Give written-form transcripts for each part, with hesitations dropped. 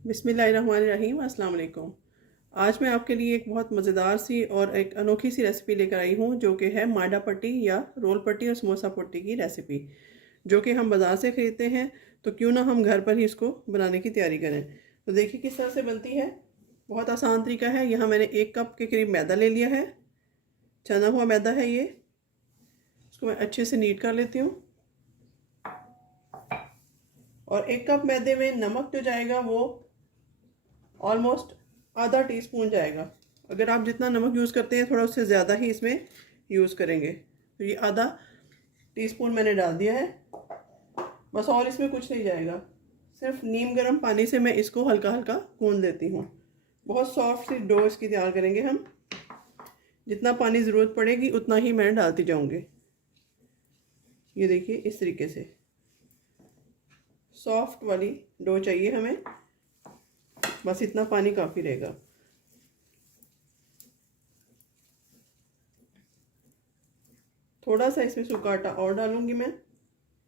बिस्मिल्लाहिर्रहमानिर्रहीम, अस्सलाम वालेकुम। आज मैं आपके लिए एक बहुत मज़ेदार सी और एक अनोखी सी रेसिपी लेकर आई हूँ, जो कि है मांडा पट्टी या रोल पट्टी और समोसा पट्टी की रेसिपी, जो कि हम बाज़ार से ख़रीदते हैं। तो क्यों ना हम घर पर ही इसको बनाने की तैयारी करें। तो देखिए किस तरह से बनती है। बहुत आसान तरीका है। यहाँ मैंने 1 कप के करीब मैदा ले लिया है। छना हुआ मैदा है ये। इसको मैं अच्छे से नीट कर लेती हूँ। और 1 कप मैदे में नमक जो जाएगा वो ऑलमोस्ट आधा टीस्पून जाएगा। अगर आप जितना नमक यूज़ करते हैं थोड़ा उससे ज़्यादा ही इसमें यूज़ करेंगे। तो ये आधा टीस्पून मैंने डाल दिया है बस, और इसमें कुछ नहीं जाएगा। सिर्फ नीम गर्म पानी से मैं इसको हल्का हल्का गूंद लेती हूँ। बहुत सॉफ्ट सी डो इसकी तैयार करेंगे हम। जितना पानी ज़रूरत पड़ेगी उतना ही मैं डालती जाऊँगी। ये देखिए इस तरीके से सॉफ्ट वाली डो चाहिए हमें। बस इतना पानी काफ़ी रहेगा। थोड़ा सा इसमें सूखा आटा और डालूंगी मैं,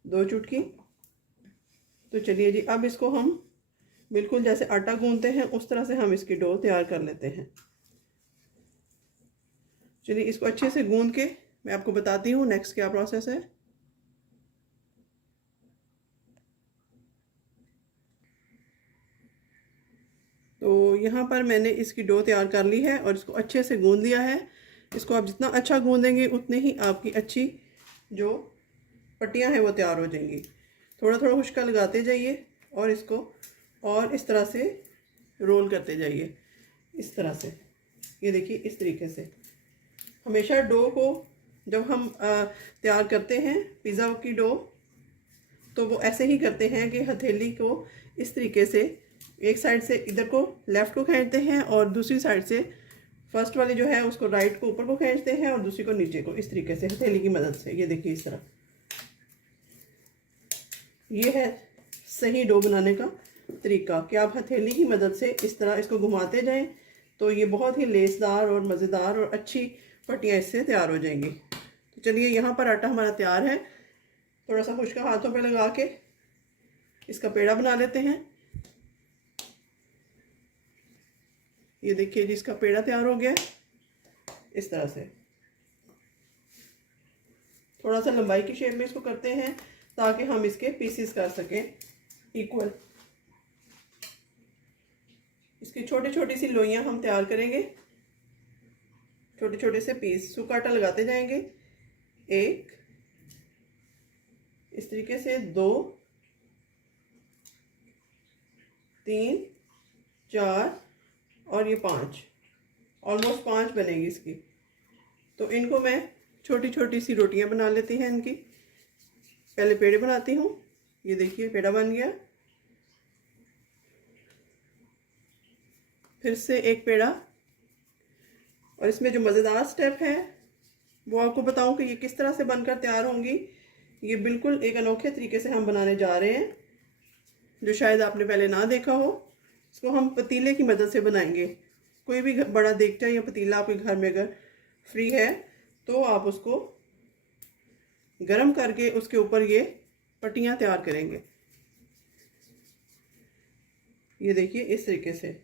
2 चुटकी। तो चलिए जी, अब इसको हम बिल्कुल जैसे आटा गूंदते हैं उस तरह से हम इसकी डो तैयार कर लेते हैं। चलिए इसको अच्छे से गूंद के मैं आपको बताती हूँ नेक्स्ट क्या प्रोसेस है। तो यहाँ पर मैंने इसकी डो तैयार कर ली है और इसको अच्छे से गूंद लिया है। इसको आप जितना अच्छा गूंदेंगे उतने ही आपकी अच्छी जो पट्टियाँ हैं वो तैयार हो जाएंगी। थोड़ा थोड़ा खुशका लगाते जाइए और इसको और इस तरह से रोल करते जाइए, इस तरह से। ये देखिए इस तरीके से। हमेशा डो को जब हम तैयार करते हैं पिज़्ज़ा की डो, तो वो ऐसे ही करते हैं कि हथेली को इस तरीके से एक साइड से इधर को लेफ़्ट को खींचते हैं और दूसरी साइड से फर्स्ट वाली जो है उसको राइट को ऊपर को खींचते हैं और दूसरी को नीचे को, इस तरीके से हथेली की मदद से। ये देखिए इस तरह। ये है सही डो बनाने का तरीका कि आप हथेली की मदद से इस तरह इसको घुमाते जाएं, तो ये बहुत ही लेसदार और मज़ेदार और अच्छी पट्टियाँ इससे तैयार हो जाएंगी। तो चलिए यहाँ पर आटा हमारा तैयार है। थोड़ा सा खुश्का हाथों पे लगा के इसका पेड़ा बना लेते हैं। ये देखिए जी, इसका पेड़ा तैयार हो गया इस तरह से। थोड़ा सा लंबाई की शेप में इसको करते हैं ताकि हम इसके पीसेस कर सकें इक्वल। इसकी छोटी छोटी सी लोइयां हम तैयार करेंगे, छोटे छोटे से पीस। सूखा आटा लगाते जाएंगे। 1, इस तरीके से 2, 3, 4 और ये 5। ऑलमोस्ट 5 बनेगी इसकी। तो इनको मैं छोटी छोटी सी रोटियां बना लेती हैं इनकी। पहले पेड़े बनाती हूँ। ये देखिए पेड़ा बन गया। फिर से एक पेड़ा। और इसमें जो मज़ेदार स्टेप है वो आपको बताऊं कि ये किस तरह से बनकर तैयार होंगी। ये बिल्कुल एक अनोखे तरीके से हम बनाने जा रहे हैं, जो शायद आपने पहले ना देखा हो। इसको हम पतीले की मदद से बनाएंगे। कोई भी बड़ा देगचा या पतीला आपके घर में अगर फ्री है तो आप उसको गरम करके उसके ऊपर ये पट्टियाँ तैयार करेंगे। ये देखिए इस तरीके से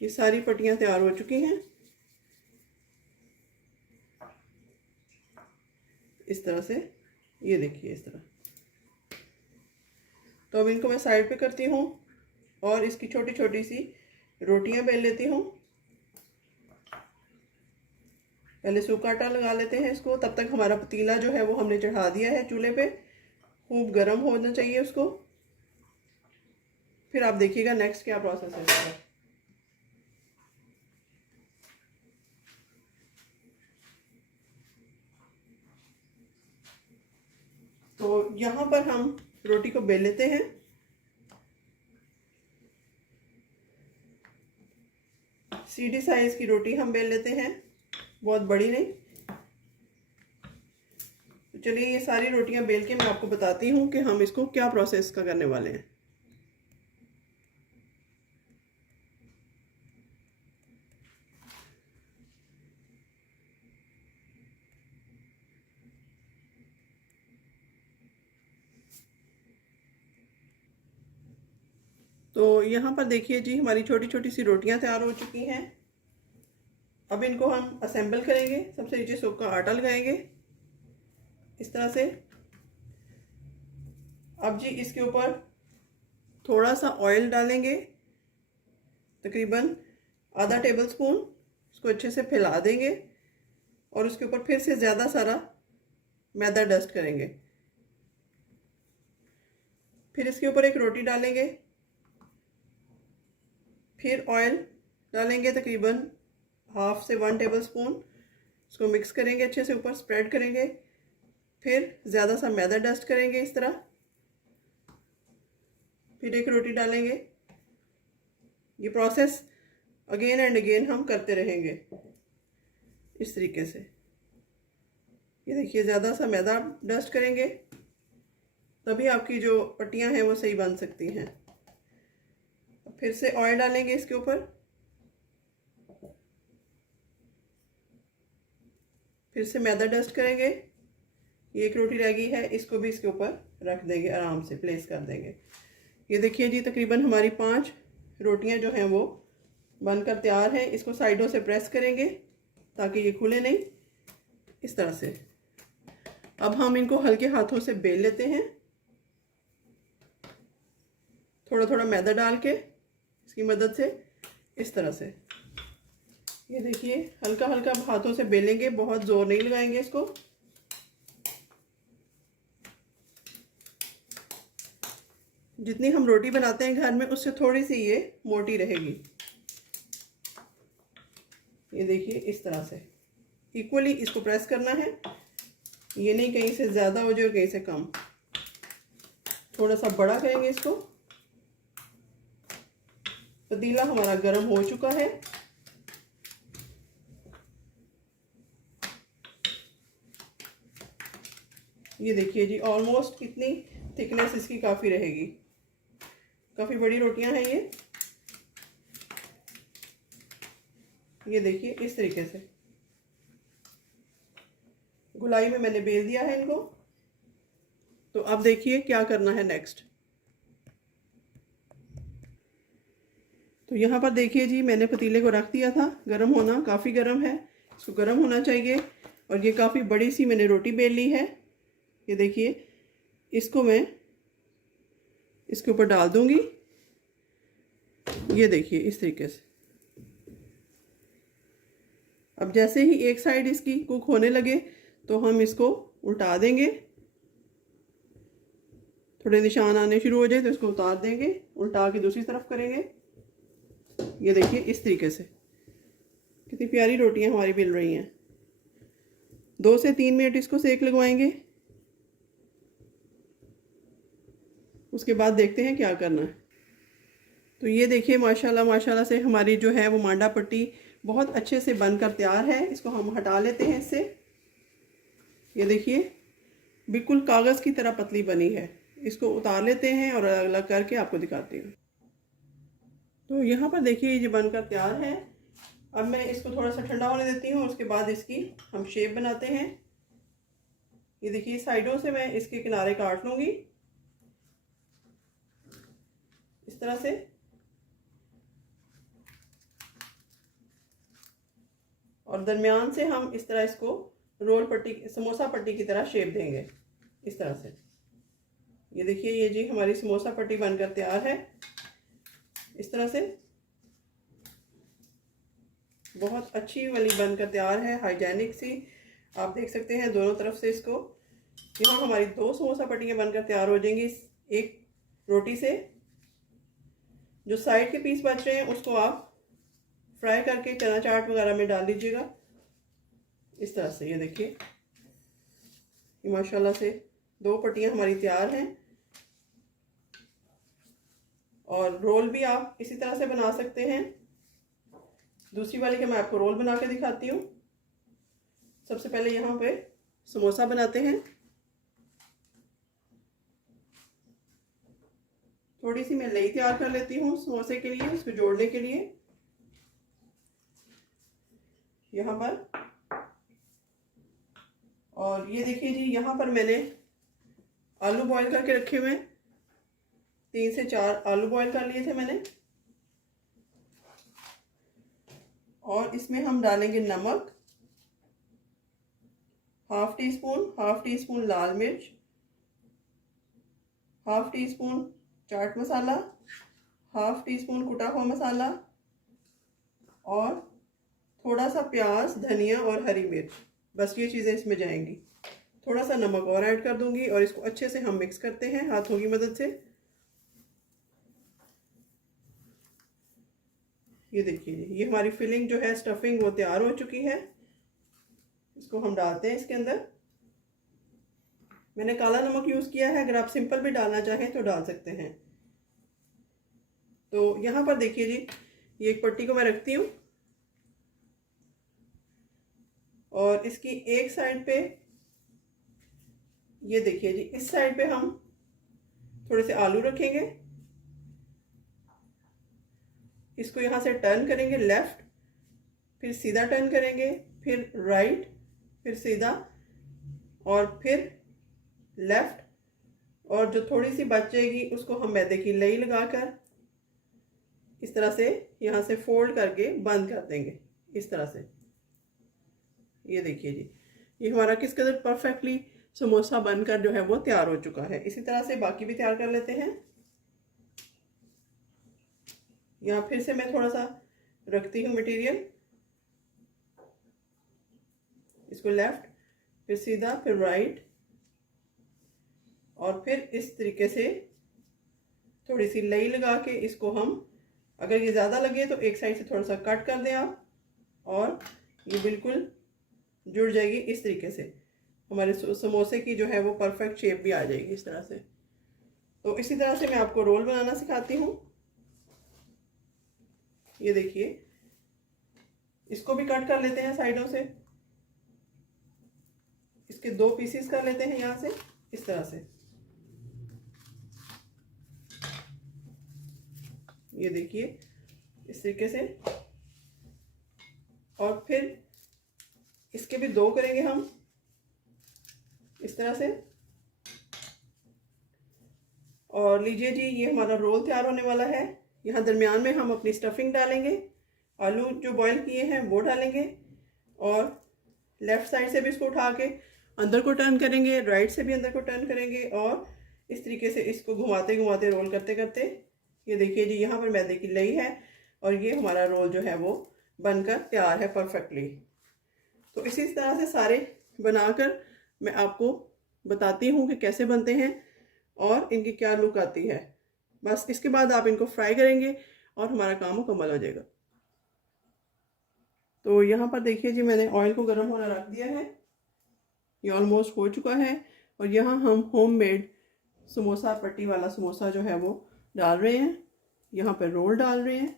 ये सारी पट्टियाँ तैयार हो चुकी हैं इस तरह से। ये देखिए इस तरह। तो अब इनको मैं साइड पे करती हूँ और इसकी छोटी छोटी सी रोटियां बेल लेती हूँ। पहले सूखा आटा लगा लेते हैं इसको। तब तक हमारा पतीला जो है वो हमने चढ़ा दिया है चूल्हे पे। खूब गर्म होना चाहिए उसको। फिर आप देखिएगा नेक्स्ट क्या प्रोसेस है इसका। तो यहाँ पर हम रोटी को बेल लेते हैं। सीधी साइज की रोटी हम बेल लेते हैं, बहुत बड़ी नहीं। तो चलिए ये सारी रोटियां बेल के मैं आपको बताती हूँ कि हम इसको क्या प्रोसेस का करने वाले हैं। तो यहाँ पर देखिए जी हमारी छोटी छोटी सी रोटियां तैयार हो चुकी हैं। अब इनको हम असेंबल करेंगे। सबसे नीचे सूखा आटा लगाएंगे इस तरह से। अब जी इसके ऊपर थोड़ा सा ऑयल डालेंगे, तकरीबन आधा टेबल स्पून। इसको अच्छे से फैला देंगे और उसके ऊपर फिर से ज़्यादा सारा मैदा डस्ट करेंगे। फिर इसके ऊपर एक रोटी डालेंगे, फिर ऑयल डालेंगे तकरीबन 1/2 से 1 टेबल स्पून। इसको मिक्स करेंगे, अच्छे से ऊपर स्प्रेड करेंगे। फिर ज़्यादा सा मैदा डस्ट करेंगे इस तरह। फिर एक रोटी डालेंगे। ये प्रोसेस अगेन एंड अगेन हम करते रहेंगे इस तरीके से। ये देखिए ज़्यादा सा मैदा डस्ट करेंगे तभी आपकी जो पट्टियाँ हैं वो सही बन सकती हैं। फिर से ऑयल डालेंगे इसके ऊपर, फिर से मैदा डस्ट करेंगे। ये एक रोटी रह गई है, इसको भी इसके ऊपर रख देंगे, आराम से प्लेस कर देंगे। ये देखिए जी तकरीबन हमारी 5 रोटियां जो हैं वो बनकर तैयार हैं। इसको साइडों से प्रेस करेंगे ताकि ये खुले नहीं, इस तरह से। अब हम इनको हल्के हाथों से बेल लेते हैं, थोड़ा थोड़ा मैदा डाल के इसकी मदद से, इस तरह से। ये देखिए हल्का हल्का हाथों से बेलेंगे, बहुत जोर नहीं लगाएंगे इसको। जितनी हम रोटी बनाते हैं घर में उससे थोड़ी सी ये मोटी रहेगी। ये देखिए इस तरह से इक्वली इसको प्रेस करना है। ये नहीं कहीं से ज़्यादा हो जाए और कहीं से कम। थोड़ा सा बड़ा करेंगे इसको। पतीला हमारा गर्म हो चुका है। ये देखिए जी ऑलमोस्ट कितनी थिकनेस इसकी काफ़ी रहेगी। काफ़ी बड़ी रोटियां हैं ये देखिए इस तरीके से गोलाई में मैंने बेल दिया है इनको। तो अब देखिए क्या करना है नेक्स्ट। तो यहाँ पर देखिए जी मैंने पतीले को रख दिया था गर्म होना, काफ़ी गर्म है, इसको गर्म होना चाहिए। और ये काफ़ी बड़ी सी मैंने रोटी बेल ली है। ये देखिए इसको मैं इसके ऊपर डाल दूंगी। ये देखिए इस तरीके से। अब जैसे ही एक साइड इसकी कुक होने लगे तो हम इसको उल्टा देंगे। थोड़े निशान आने शुरू हो जाए तो इसको उतार देंगे, उल्टा के दूसरी तरफ करेंगे। ये देखिए इस तरीके से कितनी प्यारी रोटियां हमारी मिल रही हैं। 2 से 3 मिनट इसको सेक लगवाएंगे। उसके बाद देखते हैं क्या करना है। तो ये देखिए माशाल्लाह माशाल्लाह से हमारी जो है वो मांडा पट्टी बहुत अच्छे से बनकर तैयार है। इसको हम हटा लेते हैं इससे। ये देखिए बिल्कुल कागज़ की तरह पतली बनी है। इसको उतार लेते हैं और अलग अलग करके आपको दिखाती हूँ। तो यहाँ पर देखिए ये बनकर तैयार है। अब मैं इसको थोड़ा सा ठंडा होने देती हूँ, उसके बाद इसकी हम शेप बनाते हैं। ये देखिए साइडों से मैं इसके किनारे काट लूँगी इस तरह से। और दरमियान से हम इस तरह इसको रोल पट्टी, समोसा पट्टी की तरह शेप देंगे इस तरह से। ये देखिए ये जी हमारी समोसा पट्टी बनकर तैयार है इस तरह से। बहुत अच्छी वाली बनकर तैयार है, हाइजेनिक सी। आप देख सकते हैं दोनों तरफ से इसको। यहाँ हमारी 2 समोसा पट्टियाँ बनकर तैयार हो जाएंगी एक रोटी से। जो साइड के पीस बच रहे हैं उसको आप फ्राई करके चना चाट वगैरह में डाल दीजिएगा इस तरह से। ये देखिए ये माशाल्लाह से 2 पट्टियाँ हमारी तैयार हैं। और रोल भी आप इसी तरह से बना सकते हैं। दूसरी वाली के मैं आपको रोल बना के दिखाती हूँ। सबसे पहले यहाँ पे समोसा बनाते हैं। थोड़ी सी मैं लई तैयार कर लेती हूँ समोसे के लिए, इसको जोड़ने के लिए। यहाँ पर और ये देखिए जी यहाँ पर मैंने आलू बॉईल करके रखे हुए हैं 3 से 4 आलू बॉईल कर लिए थे मैंने। और इसमें हम डालेंगे नमक, हाफ टी स्पून लाल मिर्च, half tea spoon chaat masala, half tea spoon कुटा हुआ मसाला और थोड़ा सा प्याज, धनिया और हरी मिर्च। बस ये चीज़ें इसमें जाएंगी। थोड़ा सा नमक और ऐड कर दूंगी और इसको अच्छे से हम मिक्स करते हैं हाथों की मदद से। ये देखिए, ये हमारी फिलिंग जो है, स्टफिंग, वो तैयार हो चुकी है। इसको हम डालते हैं इसके अंदर। मैंने काला नमक यूज़ किया है, अगर आप सिंपल भी डालना चाहें तो डाल सकते हैं। तो यहाँ पर देखिए जी, ये एक पट्टी को मैं रखती हूँ और इसकी एक साइड पे, ये देखिए जी, इस साइड पे हम थोड़े से आलू रखेंगे। इसको यहाँ से टर्न करेंगे लेफ्ट, फिर सीधा टर्न करेंगे, फिर राइट, फिर सीधा और फिर लेफ्ट। और जो थोड़ी सी बच जाएगी उसको हम मैदे की लई लगाकर इस तरह से यहाँ से फोल्ड करके बंद कर देंगे, इस तरह से। ये देखिए जी, ये हमारा किस कदर परफेक्टली समोसा बनकर जो है वो तैयार हो चुका है। इसी तरह से बाकी भी तैयार कर लेते हैं। यहाँ फिर से मैं थोड़ा सा रखती हूँ मटेरियल, इसको लेफ्ट, फिर सीधा, फिर राइट और फिर इस तरीके से थोड़ी सी लई लगा के इसको हम, अगर ये ज़्यादा लगे तो एक साइड से थोड़ा सा कट कर दें आप, और ये बिल्कुल जुड़ जाएगी इस तरीके से। हमारे समोसे की जो है वो परफेक्ट शेप भी आ जाएगी इस तरह से। तो इसी तरह से मैं आपको रोल बनाना सिखाती हूँ। ये देखिए, इसको भी कट कर लेते हैं साइडों से। इसके 2 पीसेस कर लेते हैं यहाँ से, इस तरह से। ये देखिए, इस तरीके से। और फिर इसके भी 2 करेंगे हम, इस तरह से। और लीजिए जी, ये हमारा रोल तैयार होने वाला है। यहाँ दरमियान में हम अपनी स्टफिंग डालेंगे, आलू जो बॉईल किए हैं वो डालेंगे, और लेफ़्ट साइड से भी इसको उठा के अंदर को टर्न करेंगे, राइट से भी अंदर को टर्न करेंगे, और इस तरीके से इसको घुमाते घुमाते रोल करते करते, ये देखिए जी, यहाँ पर मैदे की लई है और ये हमारा रोल जो है वो बनकर तैयार है परफेक्टली। तो इसी तरह से सारे बनाकर मैं आपको बताती हूँ कि कैसे बनते हैं और इनकी क्या लुक आती है। बस इसके बाद आप इनको फ्राई करेंगे और हमारा काम मुकम्मल हो जाएगा। तो यहाँ पर देखिए जी, मैंने ऑयल को गर्म होना रख दिया है। ये ऑलमोस्ट हो चुका है और यहाँ हम होममेड समोसा, पट्टी वाला समोसा जो है वो डाल रहे हैं। यहाँ पर रोल डाल रहे हैं।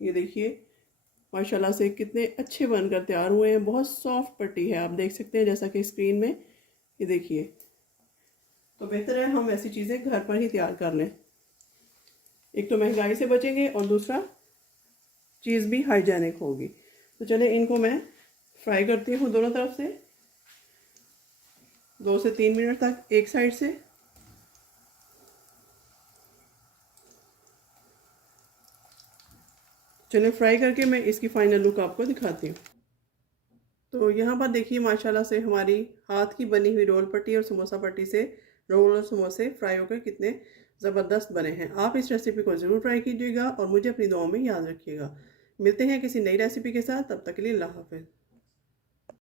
ये देखिए, माशाल्लाह से कितने अच्छे बनकर तैयार हुए हैं। बहुत सॉफ्ट पट्टी है, आप देख सकते हैं जैसा कि स्क्रीन में। ये देखिए, तो बेहतर है हम ऐसी चीज़ें घर पर ही तैयार कर लें। एक तो महंगाई से बचेंगे और दूसरा चीज़ भी हाइजेनिक होगी। तो चले इनको मैं फ्राई करती हूँ दोनों तरफ से 2 से 3 मिनट तक एक साइड से। चलिए फ्राई करके मैं इसकी फाइनल लुक आपको दिखाती हूँ। तो यहाँ पर देखिए, माशाल्लाह से हमारी हाथ की बनी हुई रोल पट्टी और समोसा पट्टी से रोल और समोसे फ्राई होकर कितने ज़बरदस्त बने हैं। आप इस रेसिपी को ज़रूर ट्राई कीजिएगा और मुझे अपनी दुआओं में याद रखिएगा। मिलते हैं किसी नई रेसिपी के साथ, तब तक के लिए अल्लाह हाफ़िज़।